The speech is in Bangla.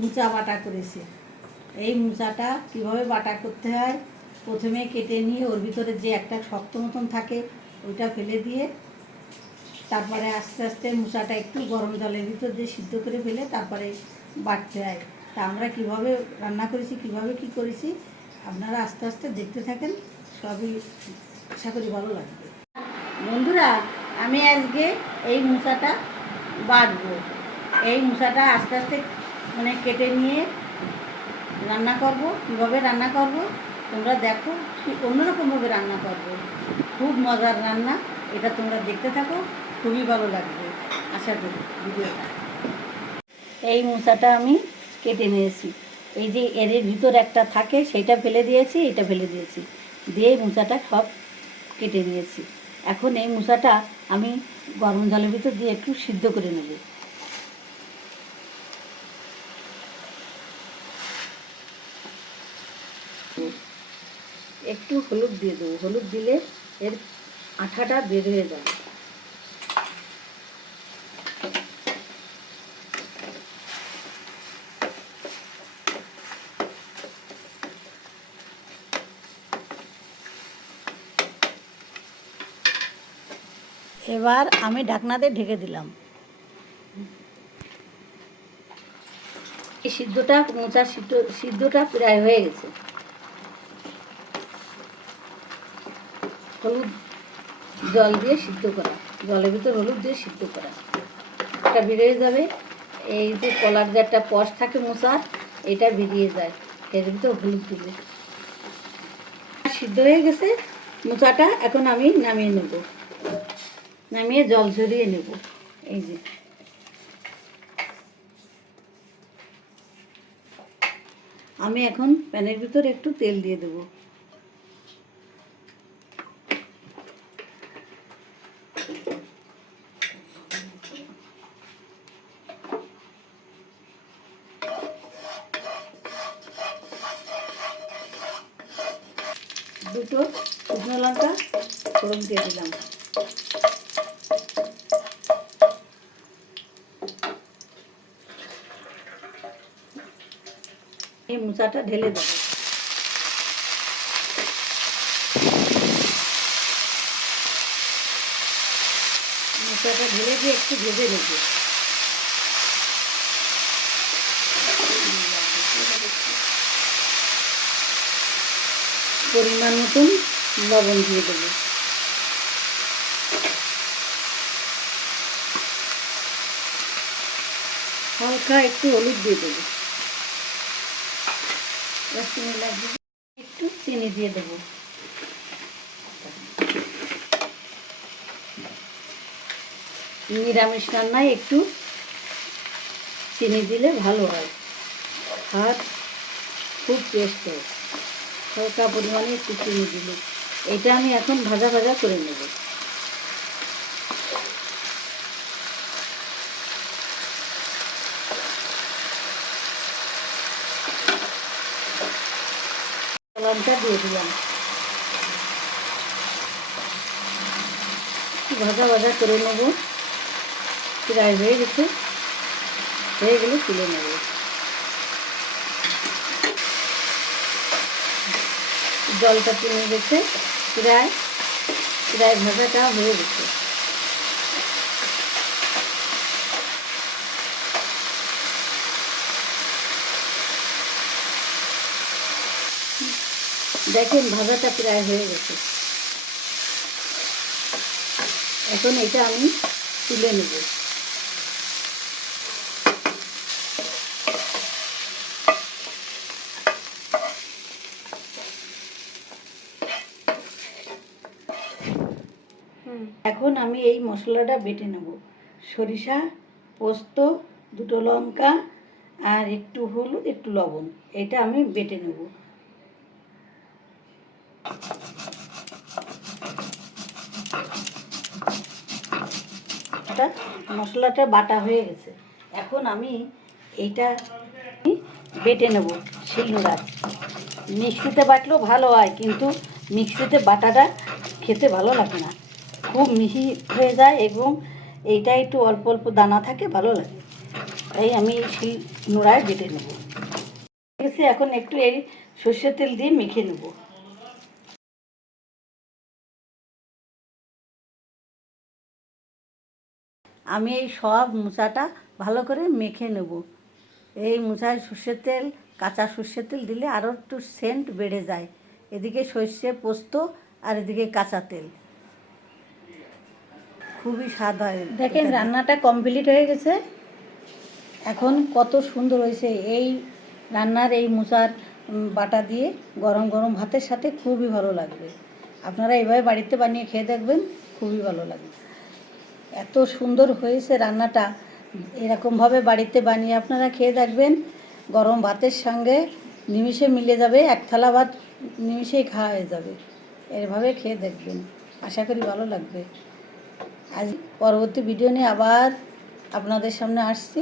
মুচা বাটা করেছি। এই মুচাটা কীভাবে বাটা করতে হয়? প্রথমে কেটে নিয়ে ওর ভিতরে যে একটা শক্ত মতন থাকে, ওইটা ফেলে দিয়ে তারপরে আস্তে আস্তে মুচাটা একটু গরম জলের ভিতর দিয়ে সিদ্ধ করে ফেলে তারপরে বাটতে হয়। তা আমরা কীভাবে রান্না করেছি, কীভাবে কি করেছি, আপনারা আস্তে আস্তে দেখতে থাকেন, সবই আশা করি ভালো লাগবে। বন্ধুরা, আমি আজকে এই মুসাটা বাটবো। এই মুসাটা আস্তে আস্তে মানে কেটে নিয়ে রান্না করব। কীভাবে রান্না করব? তোমরা দেখো অন্যরকমভাবে রান্না করব। খুব মজার রান্না। এটা তোমরা দেখতে থাকো, খুবই ভালো লাগবে। আশা করি ভিডিওটা। এই মুসাটা আমি কেটে নিয়েছি। এই যে এর ভিতর একটা থাকে, সেটা ফেলে দিয়েছি, এটা ফেলে দিয়েছি। দিয়ে মুসাটা সব কেটে নিয়েছি। এখন এই মুসাটা আমি গরম জলের ভিতর দিয়ে একটু সিদ্ধ করে নেব। একটু হলুদ দিয়ে দেবো। হলুদ দিলে এর আঠাটা বের হয়ে যাবে। এবার আমি ঢাকনাতে ঢেকে দিলাম। এই সিদ্ধটা মোচার সিদ্ধ সিদ্ধটা প্রায় হয়ে গেছে। হলুদ জল দিয়ে সিদ্ধ করা। জলের ভিতর হলুদ দিয়ে সিদ্ধ করা। এটা বেরিয়ে যাবে। এই যে কলার যে একটা পশ থাকে মোচার এটা বেরিয়ে যায়। এর ভিতর হলুদ দিলে সিদ্ধ হয়ে গেছে। মোচাটা এখন আমি নামিয়ে নেব। নামিয়ে জল ঝরিয়ে নেব। এই যে। আমি এখন প্যানের ভিতর একটু তেল দিয়ে দেবো। দুটো শুকনো লঙ্কা, ফোড়ন দিয়ে দিলাম। এই মোচাটা ঢেলে দেবো। মোচাটা ঢেলে দিয়ে একটু ভেজে নেব। পরিমাণ মতন লবণ দিয়ে দেবো। হালকা একটু হলুদ দিয়ে দেবো। একটু চিনি দিয়ে দেবো। নিরামিষ রান্নায় একটু চিনি দিলে ভালো হয়। আর খুব টেস্ট হয়। হালকা পরিমাণে একটু চিনি দিলে। এটা আমি এখন ভাজা ভাজা করে নেব। লঙ্কা দিয়ে দিলাম। ভাজা ভাজা করে নেব। প্রায় হয়ে গেছে। হয়ে গেলে তুলে নেব। জলটা টেনে গেছে প্রায় প্রায় ভাজাটা হয়ে গেছে। দেখেন ভাজাটা প্রায় হয়ে গেছে। এখন এটা আমি তুলে নেব। এখন আমি এই মশলাটা বেটে নেব। সরিষা, পোস্ত, দুটো লঙ্কা আর একটু হলুদ, একটু লবণ। এটা আমি বেটে নেব। মশলাটা বাটা হয়ে গেছে। এখন আমি এইটা বেটে নেব শিলনোড়ায় মিক্সিতে বাটলেও ভালো হয়, কিন্তু মিক্সিতে বাটাটা খেতে ভালো লাগে না। খুব মিহি হয়ে যায় এবং এইটা একটু অল্প অল্প দানা থাকে, ভালো লাগে। তাই আমি শিল নোড়ায় বেটে নেব। আছে, এখন একটু এই সর্ষের তেল দিয়ে মেখে নেব। আমি এই সব মোচাটা ভালো করে মেখে নেব। এই মোচায় সর্ষের তেল, কাঁচা সর্ষের তেল দিলে আরও একটু সেন্ট বেড়ে যায়। এদিকে সর্ষে পোস্ত আর এদিকে কাঁচা তেল। খুবই স্বাদ হয় দেখেন রান্নাটা কমপ্লিট হয়ে গেছে। এখন কত সুন্দর হয়েছে এই রান্নার এই মোচার বাটা দিয়ে গরম গরম ভাতের সাথে খুবই ভালো লাগবে। আপনারা এভাবে বাড়িতে বানিয়ে খেয়ে দেখবেন খুবই ভালো লাগবে। এত সুন্দর হয়েছে রান্নাটা। এরকমভাবে বাড়িতে বানিয়ে আপনারা খেয়ে দেখবেন গরম ভাতের সঙ্গে নিমিষে মিলে যাবে এক থালা ভাত নিমিষেই খাওয়া হয়ে যাবে। এভাবে খেয়ে দেখবেন। আশা করি ভালো লাগবে। আজ পরবর্তী ভিডিও নিয়ে আবার আপনাদের সামনে আসছি।